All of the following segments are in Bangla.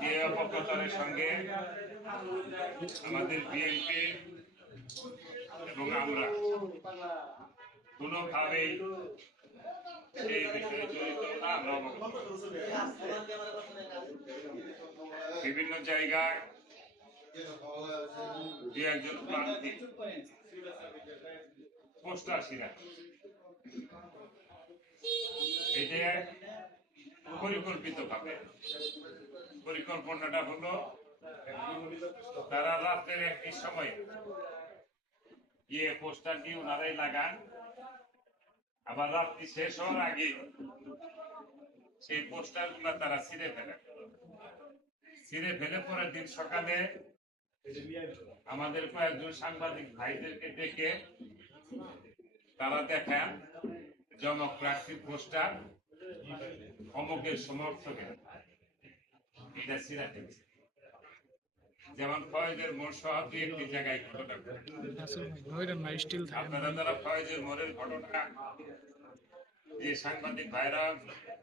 যে অপপ্রচারের সঙ্গে আমাদের বিএনপি এবং আমরা কোনোভাবেই বিষয়ে জড়িত। না বিভিন্ন জায়গায় যে একজন প্রার্থী, পোস্টার ছিলেন। ভাবে পরিকল্পনাটা হলো, তারা একটি সময় দিয়ে ওনারাই লাগান। আবার রাত্রি শেষ হওয়ার আগে সেই পোস্টারগুলা তারা ছিঁড়ে ফেলে। ছিঁড়ে ফেলে পরের দিন সকালে আমাদের কয়েকজন সাংবাদিক ভাইদেরকে ডেকে তারা দেখান জমক প্রার্থীর পোস্টার। অমুকের সমর্থকে এটা ফেলছে যেমন ফয়েজের মোড় সহ দুই একটি জায়গায় ঘটনা আপনারা যারা ফয়েজের মোড়ের ঘটনা যে সাংবাদিক ভাইরা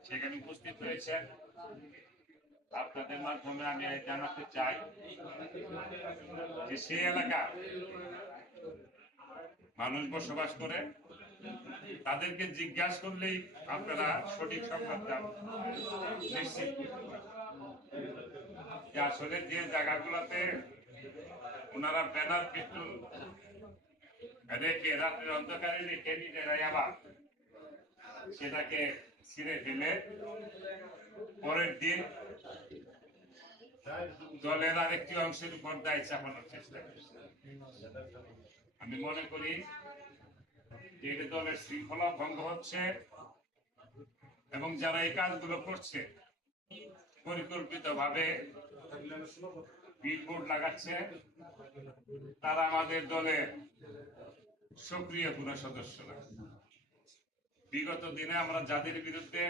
সেখানে উপস্থিত হয়েছেন আপনাদের মাধ্যমে আমি জানাতে চাই যে সেই এলাকা মানুষ বসবাস করে তাদেরকে জিজ্ঞাসা করলেই আপনারা সঠিক সংবাদটা নিশ্চিত আসলে যে জায়গাগুলোতে ওনারা ব্যানার পিস্টল রেখে অন্ধকারে রেখে সেটাকে ছিঁড়ে ফেলে পরের দিন দলের আরেকটি অংশের উপর দায় চাপানোর চেষ্টা আমি মনে করি এটা দলের শৃঙ্খলা ভঙ্গ হচ্ছে এবং যারা এই কাজগুলো করছে পরিকল্পিত ভাবে বিলবোর্ড লাগাচ্ছে, তারা আমাদের দলের সক্রিয় কোনো সদস্যরা বিগত দিনে আমরা যাদের বিরুদ্ধে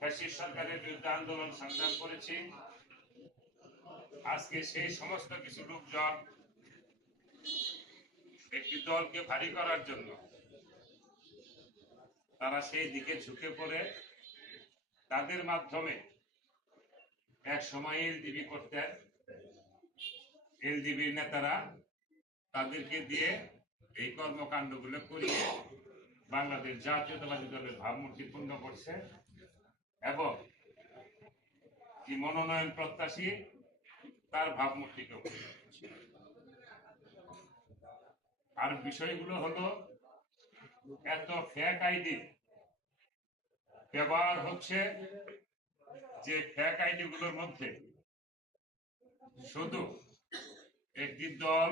ফ্যাসিস্ট সরকারের বিরুদ্ধে আন্দোলন সংগ্রাম করেছি, আজকে সেই সমস্ত কিছু লোকজন একটি দলকে ভারী করার জন্য। তারা সেই দিকে ঝুঁকে পড়ে। তাদের মাধ্যমে এক সময় এলডিবি করতেন। এলডিবির নেতারা তাদেরকে দিয়ে এই কর্মকাণ্ডগুলো করিয়ে বাংলাদেশ জাতীয়তাবাদী দলের ভাবমূর্তি পূর্ণ করছে এবং মনোনয়ন প্রত্যাশী তার ভাবমূর্তিকে। আর বিষয়গুলো হলো এত ফ্যাক আইডি ব্যবহার হচ্ছে যে ফ্যাক আইডি গুলোর মধ্যে শুধু একটি দল,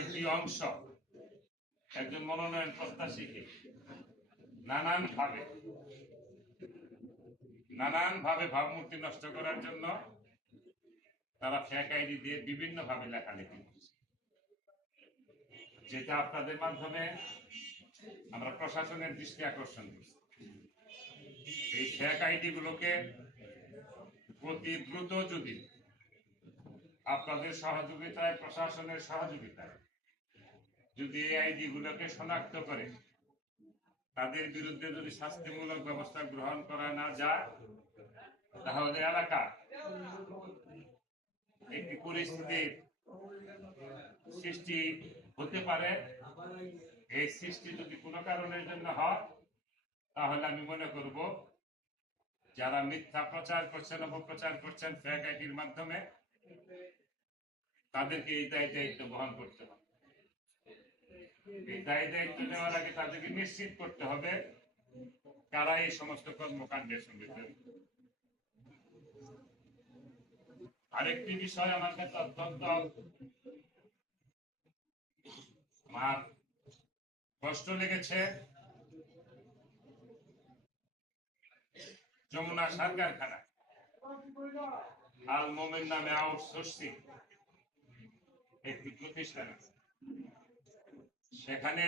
একটি অংশ, একজন মনোনয়ন প্রত্যাশীকে নানান ভাবে নানান ভাবে ভাবমূর্তি নষ্ট করার জন্য তারা ফ্যাক আইডি দিয়ে বিভিন্ন ভাবে লেখালেখি করছে। যেটা আপনাদের মাধ্যমে আমরা প্রশাসনের দৃষ্টি আকর্ষণ করছি। এই ফ্যাক আইডি গুলোকে অতি দ্রুত যদি আপনাদের সহযোগিতায়, প্রশাসনের সহযোগিতায় যদি এই আইডি গুলোকে শনাক্ত করে, তাদের বিরুদ্ধে যদি শাস্তিমূলক ব্যবস্থা গ্রহণ করা না যায়, তাহলে এলাকা একটি পরিস্থিতির সৃষ্টি হতে পারে। এই সৃষ্টি যদি কোনো কারণের জন্য হয়, তাহলে আমি মনে করব, যারা মিথ্যা প্রচার করছেন, অপপ্রচার করছেন ফেক মাধ্যমে, তাদেরকে এই দায় দায়িত্ব বহন করতে হবে। এই দায় দায়িত্ব নেওয়ার আগে তাদেরকে নিশ্চিত করতে হবে, কারা এই সমস্ত কর্মকাণ্ডের সঙ্গে আরেকটি বিষয় আমার কাছে অত্যন্ত আমার কষ্ট লেগেছে। যমুনা সার কারখানা আল মোমেন নামে আউটসোর্সিং একটি প্রতিষ্ঠান। সেখানে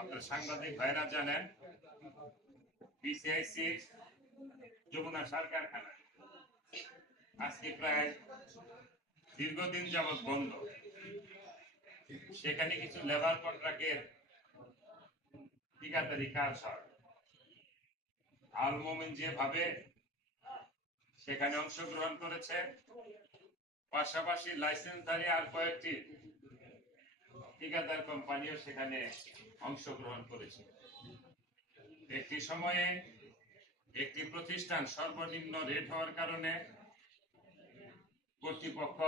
আপনার সাংবাদিক ভাইরা জানেন বিসিআইসি যমুনা সার কারখানা আজকে প্রায় দীর্ঘদিন যাবৎ বন্ধ। সেখানে কিছু লেবার কন্ট্রাক্টের ঠিকাদারি কাজ হয়। আল মোমেন যেভাবে সেখানে অংশগ্রহণ করেছে, পাশাপাশি লাইসেন্সধারী আর কয়েকটি ঠিকাদার কোম্পানিও সেখানে অংশগ্রহণ করেছে। একটি সময়ে একটি প্রতিষ্ঠান সর্বনিম্ন রেট হওয়ার কারণে কর্তৃপক্ষ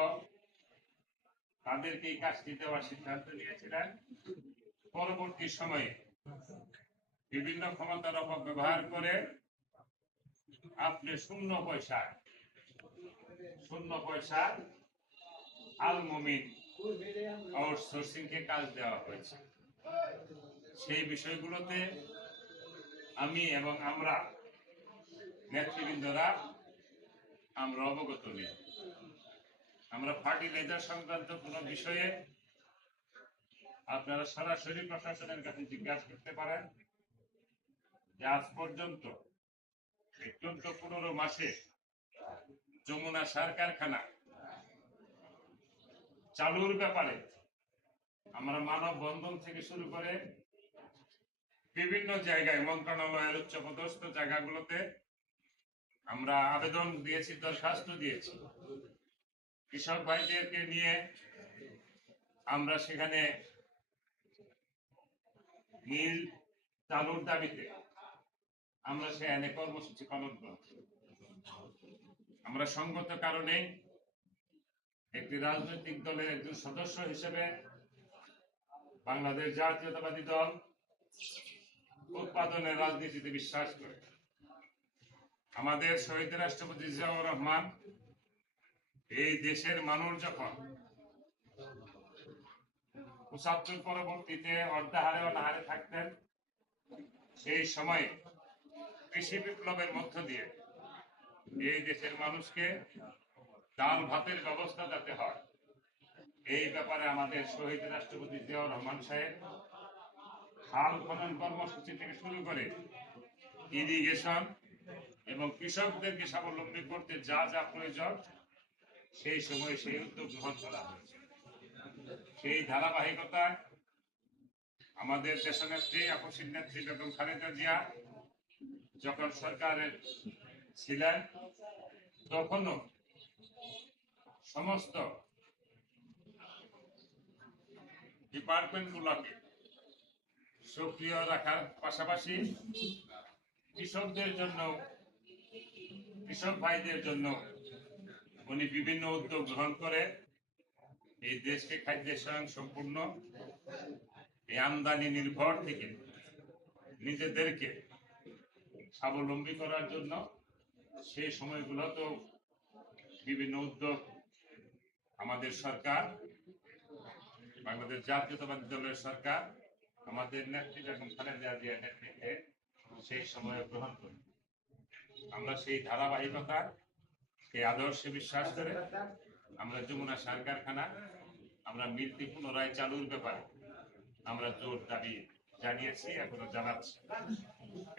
তাদেরকে এই কাজটি দেওয়ার সিদ্ধান্ত নিয়েছিলেন। পরবর্তী সময়ে বিভিন্ন ক্ষমতার অপব্যবহার করে আপনি শূন্য পয়সা শূন্য পয়সা আল মমিন আউটসোর্সিং কে কাজ দেওয়া হয়েছে। সেই বিষয়গুলোতে আমি এবং আমরা নেতৃবৃন্দরা আমরা অবগত নেই। আমরা ফার্টিলাইজার সংক্রান্ত কোনো বিষয়ে আপনারা সরাসরি প্রশাসনের কাছে জিজ্ঞাসা করতে পারেন যে আজ পর্যন্ত চোদ্দ পনেরো মাসে যমুনা সার কারখানা চালুর ব্যাপারে আমরা মানব বন্ধন থেকে শুরু করে বিভিন্ন জায়গায় মন্ত্রণালয়ের উচ্চপদস্থ জায়গাগুলোতে আমরা আবেদন দিয়েছি, দরখাস্ত দিয়েছি। কৃষক ভাইদেরকে নিয়ে আমরা সেখানে মিল চালুর দাবিতে আমরা সেখানে কর্মসূচি পালন করছি আমরা সঙ্গত কারণে একটি রাজনৈতিক দলের একজন সদস্য হিসেবে বাংলাদেশ জাতীয়তাবাদী দল উৎপাদনের রাজনীতিতে বিশ্বাস করে। আমাদের শহীদ রাষ্ট্রপতি জিয়াউর রহমান এই দেশের মানুষ যখন পঁচাত্তর পরবর্তীতে অর্ধাহারে অনাহারে থাকতেন, সেই সময়ে কৃষি বিপ্লবের মধ্য দিয়ে এই দেশের মানুষকে ডাল ভাতের ব্যবস্থা যাতে হয়, এই ব্যাপারে আমাদের শহীদ রাষ্ট্রপতি জিয়াউর রহমান সাহেব খাল খনন কর্মসূচি থেকে শুরু করে ইরিগেশন এবং কৃষকদেরকে স্বাবলম্বী করতে যা যা প্রয়োজন সেই সময় সেই উদ্যোগ গ্রহণ করা হয়েছে সেই ধারাবাহিকতায় আমাদের দেশনেত্রী, আপসীর নেত্রী বেগম খালেদা জিয়া যখন সরকারের ছিলেন, তখনও সমস্ত ডিপার্টমেন্ট গুলোকে সক্রিয় রাখার পাশাপাশি কৃষকদের জন্য, কৃষক ভাইদের জন্য উনি বিভিন্ন উদ্যোগ গ্রহণ করে এই দেশকে খাদ্য স্বয়ং সম্পূর্ণ এই আমদানি নির্ভর থেকে নিজেদেরকে স্বাবলম্বী করার জন্য সেই সময়গুলোতেও বিভিন্ন উদ্যোগ আমাদের সরকার, বাংলাদেশ জাতীয়তাবাদী দলের সরকার, আমাদের নেত্রী বেগম খালেদা জিয়ার নেতৃত্বে সেই সময় গ্রহণ করি। আমরা সেই ধারাবাহিকতা সেই আদর্শে বিশ্বাস করে, আমরা যমুনা সার কারখানা, আমরা মৃত্যু পুনরায় চালুর ব্যাপারে আমরা জোর দাবি জানিয়েছি, এখনও জানাচ্ছি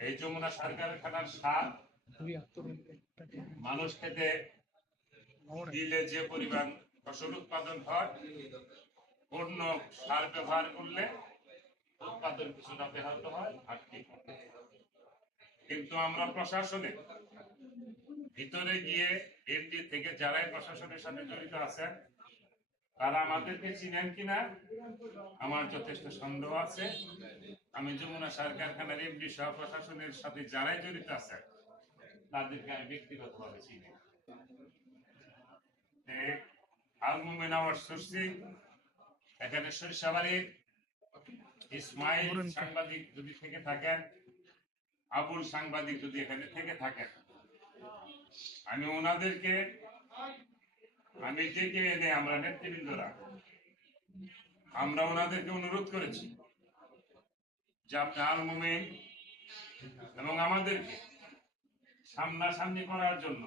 এই যমুনা সার কারখানার সার মানুষ খেতে দিলে যে পরিমাণ ফসল উৎপাদন হয় অন্য সার ব্যবহার করলে উৎপাদন কিছুটা ব্যাহত হয়, আর হয়। কিন্তু আমরা প্রশাসনে ভিতরে গিয়ে এমডি থেকে যারাই প্রশাসনের সাথে জড়িত আছেন তারা আমাদেরকে চিনেন কিনা আমার যথেষ্ট সন্দেহ আছে। আমি যমুনা সার কারখানার এমডি সহ প্রশাসনের সাথে যারাই জড়িত আছেন তাদেরকে আমি ব্যক্তিগতভাবে চিনি। আলমুমিন সুরসি এখানে সরিষাবাড়ির ইসমাইল সাংবাদিক যদি থেকে থাকেন আবুল সাংবাদিক যদি এখানে থেকে থাকেন আমি ওনাদেরকে, আমি ডেকে এনে আমরা নেতৃবৃন্দরা, আমরা ওনাদেরকে অনুরোধ করেছি যে আপনি আলমুমিন এবং আমাদেরকে সামনাসামনি করার জন্য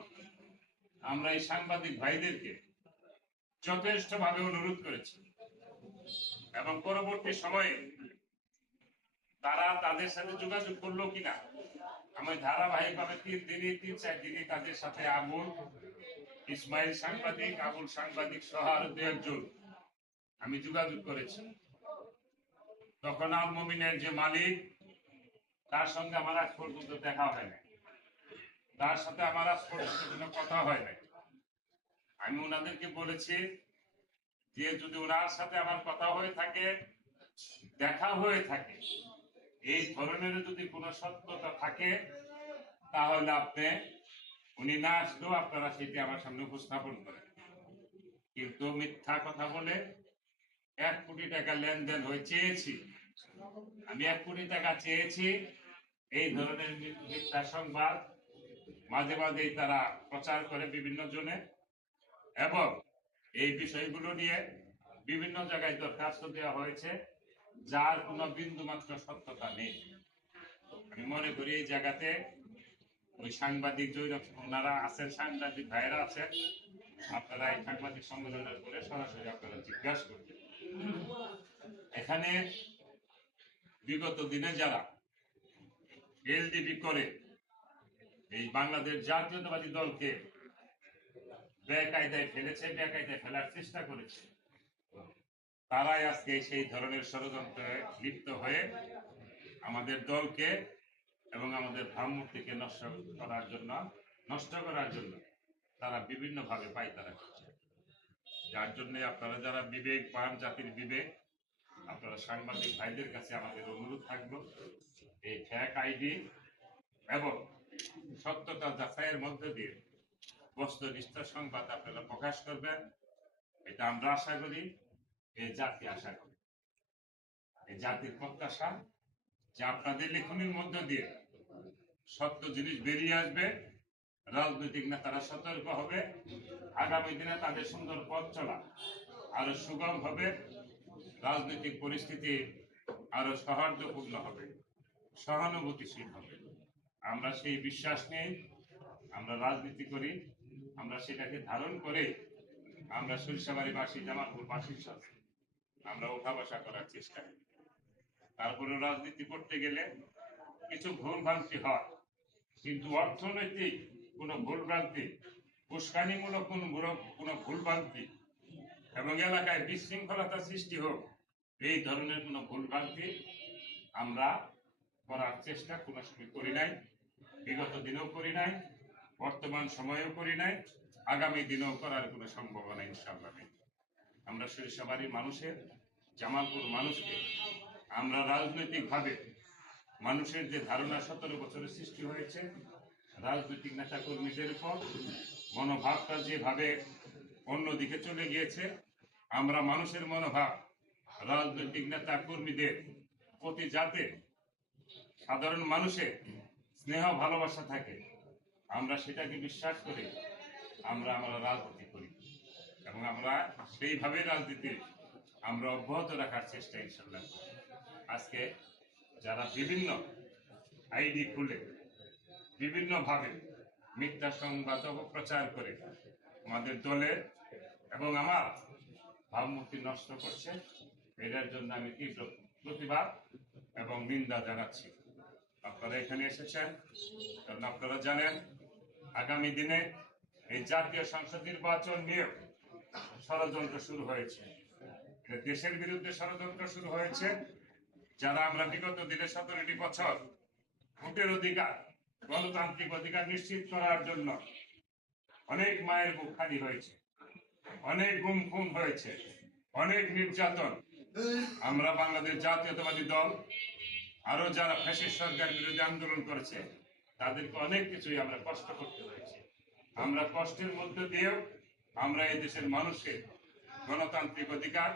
আমরা এই সাংবাদিক ভাইদেরকে যথেষ্ট ভাবে অনুরোধ করেছি এবং পরবর্তী সময়ে তারা তাদের সাথে যোগাযোগ করল কিনা আমি ধারাবাহিক ভাবে তিন দিনই, তিন, চার দিনই তাদের সাথে আবুল, ইসমাইল সাংবাদিক, আবুল সাংবাদিক সহ আরও দু একজন। আমি যোগাযোগ করেছি। তখন আল মমিনের যে মালিক, তার সঙ্গে আমার আজ পর্যন্ত দেখা হয় না তার সাথে আমার আজ পর্যন্ত কথা হয় নাই। আমি ওনাদেরকে বলেছি যে যদি ওনার সাথে আমার কথা হয়ে থাকে, দেখা হয়ে থাকে এই ধরনের যদি কোনো সত্যতা থাকে, তাহলে আপনি, উনি না আসলেও আপনারা সেটি আমার সামনে উপস্থাপন করেন। কিন্তু মিথ্যা কথা বলে এক কোটি টাকা লেনদেন হয়ে চেয়েছি। আমি এক কোটি টাকা চেয়েছি, এই ধরনের মিথ্যা সংবাদ মাঝে মাঝেই তারা প্রচার করে বিভিন্ন জনে। এবং এই বিষয়গুলো নিয়ে বিভিন্ন জায়গায় দরখাস্ত দেওয়া হয়েছে। যার কোনো বিন্দু মাত্র সত্যতা নেই। আমি মনে করি এই জায়গাতে ওই সাংবাদিক জৈরব, ওনারা আছেন, সাংবাদিক ভাইয়েরা আছেন। আপনারা এই সাংবাদিক সম্মেলনের করে সরাসরি আপনারা জিজ্ঞাসা করবেন। এখানে বিগত দিনে যারা এলডিপি করে এই বাংলাদেশ জাতীয়তাবাদী দলকে বেকায়দায় ফেলেছে, বেকায়দায় ফেলার চেষ্টা করেছে তারাই আজকে সেই ধরনের ষড়যন্ত্রে লিপ্ত হয়ে আমাদের দলকে এবং আমাদের ভাবমূর্তিকে নষ্ট করার জন্য, নষ্ট করার জন্য তারা বিভিন্ন ভাবে পায়তারা করছে যার জন্য আপনারা যারা বিবেক পান জাতির বিবেক, আপনারা সাংবাদিক ভাইদের কাছে আমাদের অনুরোধ থাকল এই ফ্যাক আইডি এবং সত্যতা যাচাইয়ের মধ্যে দিয়ে বস্তুনিষ্ঠ সংবাদ আপনারা প্রকাশ করবেন। এটা আমরা আশা করি এই জাতি আশা করি। এই জাতির প্রত্যাশা যে আপনাদের লেখনের মধ্য দিয়ে সত্য জিনিস বেরিয়ে আসবে, রাজনৈতিক নেতারা সতর্ক হবে, আগামী দিনে তাদের সুন্দর পথ চলা আরও সুগম হবে, রাজনৈতিক পরিস্থিতি আরও সৌহার্দ্যপূর্ণ হবে, সহানুভূতিশীল হবে। আমরা সেই বিশ্বাস নেই আমরা রাজনীতি করি, আমরা সেটাকে ধারণ করে আমরা সরিষাবাড়িবাসী, জামালপুরবাসীর সাথে আমরা ওঠা বসা করার চেষ্টা করি। তারপরে রাজনীতি করতে গেলে কিছু ভুল ভ্রান্তি হয়। কিন্তু অর্থনৈতিক কোনো ভুল ভ্রান্তি উস্কানিমূলক কোন কোনো ভুল ভ্রান্তি এবং এলাকায় বিশৃঙ্খলতা সৃষ্টি হোক, এই ধরনের কোনো ভুল ভ্রান্তি আমরা করার চেষ্টা কোনো সময় করি নাই, বিগত দিনেও করি নাই, বর্তমান সময়েও করি নাই, আগামী দিনেও করার কোনো সম্ভাবনা ইনশাল্লাহ নেই। আমরা সরিষাবাড়ির মানুষের, জামালপুর মানুষকে আমরা রাজনৈতিকভাবে মানুষের যে ধারণা সতেরো বছরে সৃষ্টি হয়েছে, রাজনৈতিক নেতা কর্মীদের উপর মনোভাবটা যেভাবে অন্যদিকে চলে গিয়েছে, আমরা মানুষের মনোভাব, রাজনৈতিক নেতা কর্মীদের প্রতি যাতে সাধারণ মানুষের স্নেহ, ভালোবাসা থাকে, আমরা সেটাকে বিশ্বাস করি আমরা আমরা রাজনীতি করি। এবং আমরা সেইভাবে রাজনীতি আমরা অব্যাহত রাখার চেষ্টা ইনশাল্লাহ। আজকে যারা বিভিন্ন আইডি খুলে, বিভিন্নভাবে মিথ্যা সংবাদ অপপ্রচার করে আমাদের দলের এবং আমার ভাবমূর্তি নষ্ট করছে এটার জন্য আমি তীব্র প্রতিবাদ এবং নিন্দা জানাচ্ছি আপনারা এখানে এসেছেন কারণ আপনারা জানেন, আগামী দিনে এই জাতীয় সংসদ নির্বাচন নিয়ে ষড়যন্ত্র শুরু হয়েছে। দেশের বিরুদ্ধে ষড়যন্ত্র শুরু হয়েছে। যারা আমরা বিগত দিনে সতেরোটি বছর ভোটের অধিকার, গণতান্ত্রিক অধিকার নিশ্চিত করার জন্য অনেক মায়ের বুক খালি হয়েছে, অনেক গুম খুন হয়েছে, অনেক নির্যাতন। আমরা বাংলাদেশ জাতীয়তাবাদী দল আরও যারা ফ্যাসিস্ট সরকার বিরুদ্ধে আন্দোলন করেছে, তাদেরকে অনেক কিছুই আমরা কষ্ট করতে হয়েছে। আমরা কষ্টের মধ্যে দিয়েও আমরা এই দেশের মানুষকে গণতান্ত্রিক অধিকার,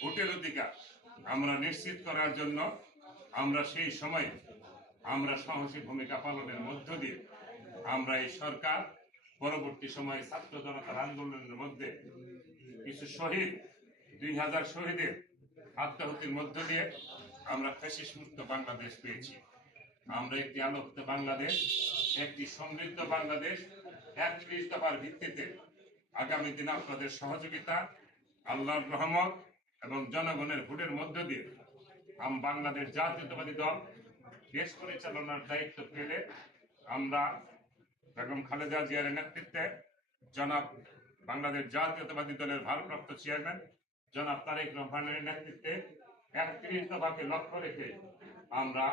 ভোটের অধিকার আমরা নিশ্চিত করার জন্য আমরা সেই সময় আমরা সাহসী ভূমিকা পালনের মধ্য দিয়ে আমরা এই সরকার পরবর্তী সময়ে ছাত্র জনতার আন্দোলনের মধ্যে কিছু শহীদ, দুই হাজার শহীদের আত্মাহুতির মধ্য দিয়ে আমরা ফ্যাসিস মুক্ত বাংলাদেশ পেয়েছি। আমরা একটি আলোকিত বাংলাদেশ, একটি সমৃদ্ধ বাংলাদেশ, একত্রিশ দফার ভিত্তিতে আগামী দিনে আপনাদের সহযোগিতা, আল্লাহর রহমত এবং জনগণের ভোটের মধ্য দিয়ে আম বাংলাদেশ জাতীয়তাবাদী দল দেশ পরিচালনার দায়িত্ব পেলে আমরা বেগম খালেদা জিয়ার নেতৃত্বে জনাব বাংলাদেশ জাতীয়তাবাদী দলের ভারপ্রাপ্ত চেয়ারম্যান জনাব তারেক রহমানের নেতৃত্বে একত্রিশ দফাকে লক্ষ্য রেখে আমরা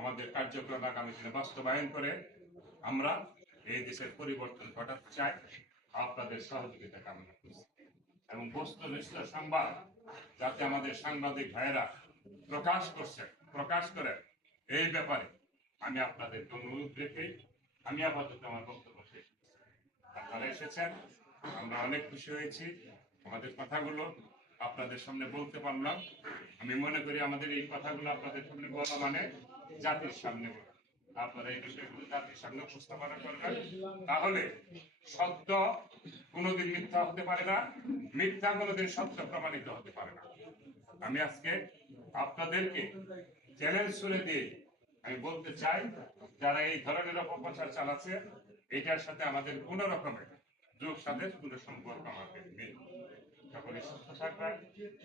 আমাদের কার্যক্রম আগামী দিনে বাস্তবায়ন করে আমরা এই দেশের পরিবর্তন ঘটাতে চাই। আপনাদের সহযোগিতা কামনা করছি। এবং বস্তুনিষ্ঠ সংবাদ যাতে আমাদের সাংবাদিক ভাইয়েরা প্রকাশ করছে প্রকাশ করে এই ব্যাপারে আমি আপনাদের অনুরোধ রেখে আমি আপাতত আমার বক্তব্য শেষ আপনারা এসেছেন, আমরা অনেক খুশি হয়েছি। আমাদের কথাগুলো আপনাদের সামনে বলতে পারলাম। আমি মনে করি আমাদের এই কথাগুলো আপনাদের সামনে বলা মানে জাতির সামনে বলা আপনারা এই বিষয়গুলো জাতির সামনে উপস্থাপনা করবেন তাহলে সত্য কোনোদিন মিথ্যা হতে পারে না, মিথ্যা কোনোদিন সত্য প্রমাণিত হতে পারে না। আমি আজকে আপনাদেরকে চ্যালেঞ্জ ছুড়ে দিয়ে আমি বলতে চাই, যারা এই ধরনের অপপ্রচার চালাচ্ছে, এটার সাথে আমাদের কোন রকমের যোগ সাথে কোনো সম্পর্ক আমাদের নেই। সকলে সুস্থ থাকবেন,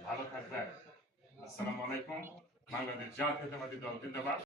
ভালো থাকবেন। আসসালামু আলাইকুম। বাংলাদেশ জাতীয়তাবাদী দল, জিন্দাবাদ।